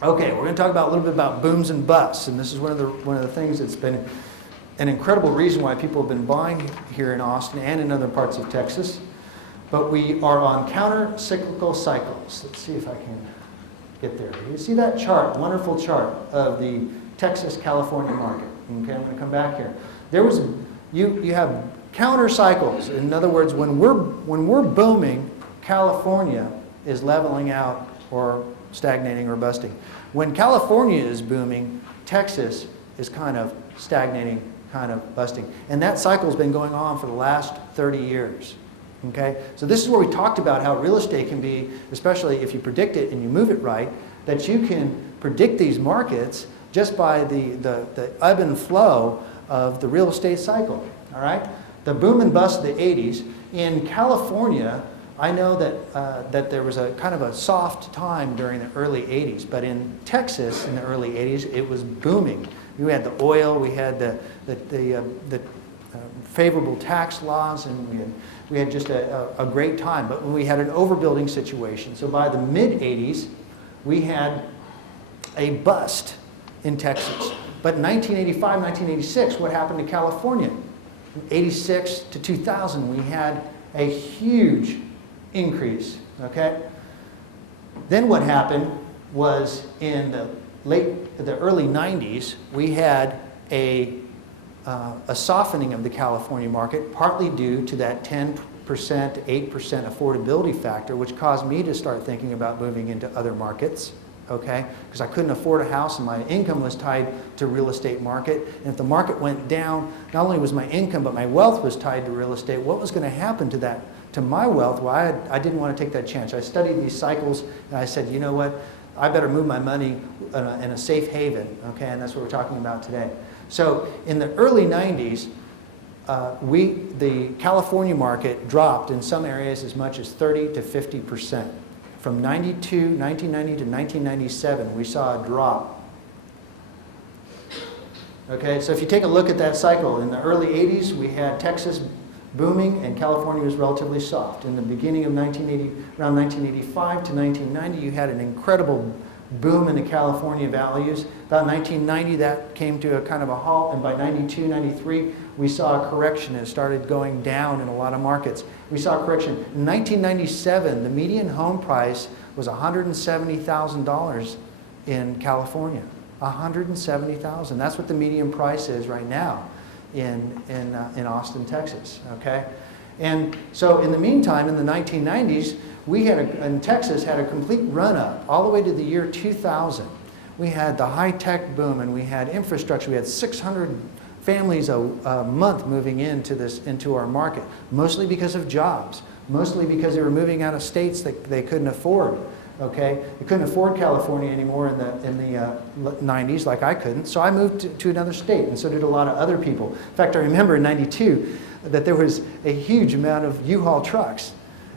Okay, we're going to talk about a little bit about booms and busts, and this is one of the things that's been an incredible reason why people have been buying here in Austin and in other parts of Texas. But we are on counter-cyclical cycles. Let's see if I can get there. You see that chart, wonderful chart of the Texas-California market. Okay, I'm going to come back here. You have counter cycles. In other words, when we're booming, California is leveling out or stagnating or busting. When California is booming, Texas is kind of stagnating, kind of busting. And that cycle's been going on for the last 30 years. Okay? So this is where we talked about how real estate can be, especially if you predict it and you move it right, that you can predict these markets just by the ebb and flow of the real estate cycle. All right? The boom and bust of the 80s. In California, I know that there was a kind of a soft time during the early 80s, but in Texas in the early 80s, it was booming. We had the oil, we had the favorable tax laws, and we had just a great time. But we had an overbuilding situation. So by the mid-80s, we had a bust in Texas. But in 1985, 1986, what happened to California? From 86 to 2000, we had a huge increase, okay? Then what happened was in the early 90s, we had a softening of the California market, partly due to that 10% to 8% affordability factor, which caused me to start thinking about moving into other markets, okay? Because I couldn't afford a house and my income was tied to real estate market. And if the market went down, not only was my income, but my wealth was tied to real estate. What was going to happen to that, to my wealth? Well, I didn't want to take that chance. I studied these cycles and I said, you know what? I better move my money in a safe haven, okay? And that's what we're talking about today. So in the early 90s, the California market dropped in some areas as much as 30 to 50%. From 1990 to 1997, we saw a drop. Okay, so if you take a look at that cycle, in the early 80s, we had Texas booming and California was relatively soft. In the beginning of around 1985 to 1990, you had an incredible boom in the California values. About 1990, that came to a kind of a halt, and by 92, 93, we saw a correction. It started going down in a lot of markets. We saw a correction. In 1997, the median home price was $170,000 in California. $170,000. That's what the median price is right now in Austin, Texas. Okay, and so in the meantime, in the 1990s, we had in Texas had a complete run-up all the way to the year 2000. We had the high-tech boom, and we had infrastructure. We had 600 families a month moving into our market, mostly because of jobs, mostly because they were moving out of states that they couldn't afford. Okay, they couldn't afford California anymore in the 90s, like I couldn't. So I moved to another state, and so did a lot of other people. In fact, I remember in '92 that there was a huge amount of U-Haul trucks.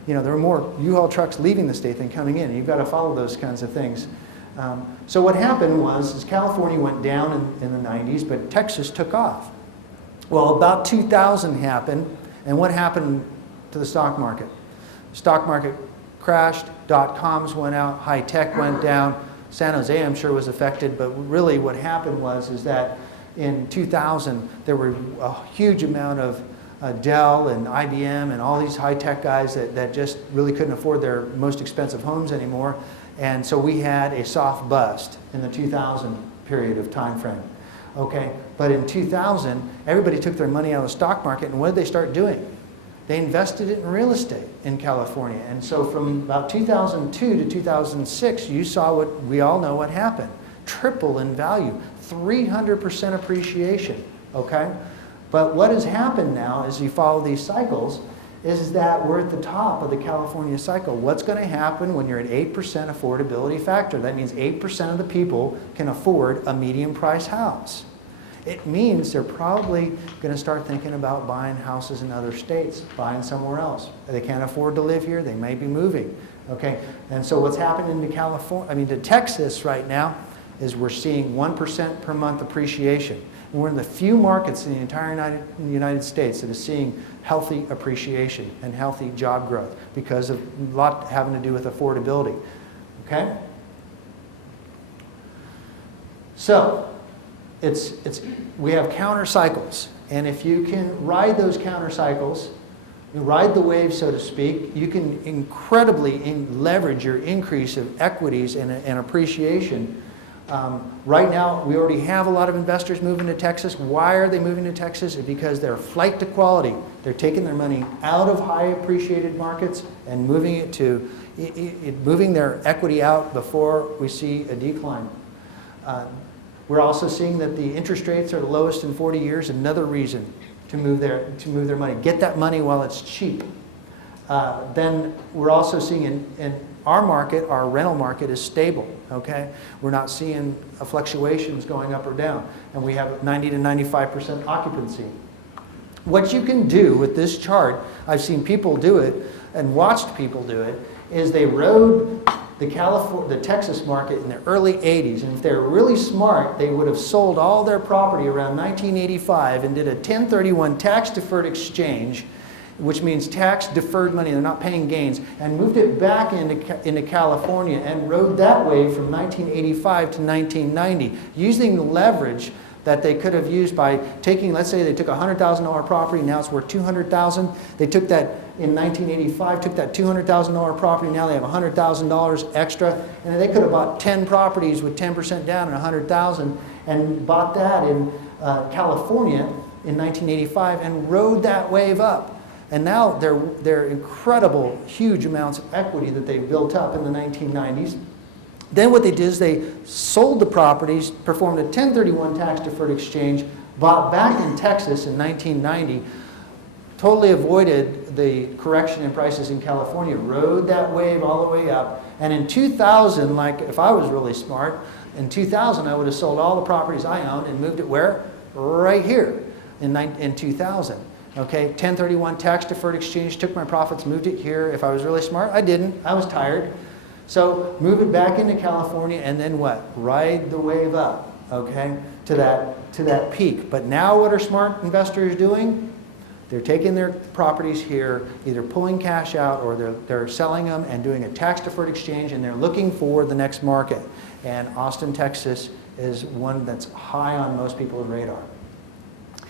You know, there were more U-Haul trucks leaving the state than coming in. You've got to follow those kinds of things. So what happened was California went down in the 90s, but Texas took off. Well, about 2000 happened, and what happened to the stock market? The stock market crashed, dot-coms went out, high-tech went down. San Jose, I'm sure, was affected, but really what happened is that in 2000, there were a huge amount of Dell and IBM and all these high-tech guys that just really couldn't afford their most expensive homes anymore. And so we had a soft bust in the 2000 period of time frame. Okay, but in 2000, everybody took their money out of the stock market, and what did they start doing? They invested it in real estate in California. And so from about 2002 to 2006, you saw what we all know what happened. Triple in value, 300% appreciation, okay? But what has happened now as you follow these cycles is that we're at the top of the California cycle. What's going to happen when you're at 8% affordability factor? That means 8% of the people can afford a medium price house. It means they're probably going to start thinking about buying houses in other states, buying somewhere else. They can't afford to live here, they may be moving. Okay? And so what's happening to Texas right now is we're seeing 1% per month appreciation. We're in the few markets in the entire United States that is seeing healthy appreciation and healthy job growth because of a lot having to do with affordability. Okay? So we have counter cycles. And if you can ride those counter cycles, you ride the wave, so to speak, you can incredibly leverage your increase of equities and appreciation. Right now, we already have a lot of investors moving to Texas. Why are they moving to Texas? It's because they're flight to quality. They're taking their money out of high appreciated markets and moving it to moving their equity out before we see a decline. We're also seeing that the interest rates are the lowest in 40 years. Another reason to move their money. Get that money while it's cheap. Then we're also seeing in our market, our rental market is stable. Okay, we're not seeing fluctuations going up or down, and we have 90 to 95% occupancy. What you can do with this chart, I've seen people do it and watched people do it, is they rode the Texas market in the early 80s, and if they're really smart, they would have sold all their property around 1985 and did a 1031 tax-deferred exchange, which means tax-deferred money, they're not paying gains, and moved it back into California and rode that wave from 1985 to 1990, using the leverage that they could have used by taking, let's say they took a $100,000 property, now it's worth $200,000. They took that in 1985, took that $200,000 property, now they have $100,000 extra, and they could have bought 10 properties with 10% down and $100,000 and bought that in California in 1985 and rode that wave up. And now they're incredible, huge amounts of equity that they built up in the 1990s. Then what they did is they sold the properties, performed a 1031 tax-deferred exchange, bought back in Texas in 1990, totally avoided the correction in prices in California, rode that wave all the way up. And in 2000, like if I was really smart, in 2000 I would have sold all the properties I owned and moved it where? Right here in 2000. Okay, 1031 tax-deferred exchange, took my profits, moved it here. If I was really smart, I didn't. I was tired. So move it back into California and then what? Ride the wave up, okay, to that peak. But now what are smart investors doing? They're taking their properties here, either pulling cash out or they're selling them and doing a tax-deferred exchange, and they're looking for the next market. And Austin, Texas is one that's high on most people's radar.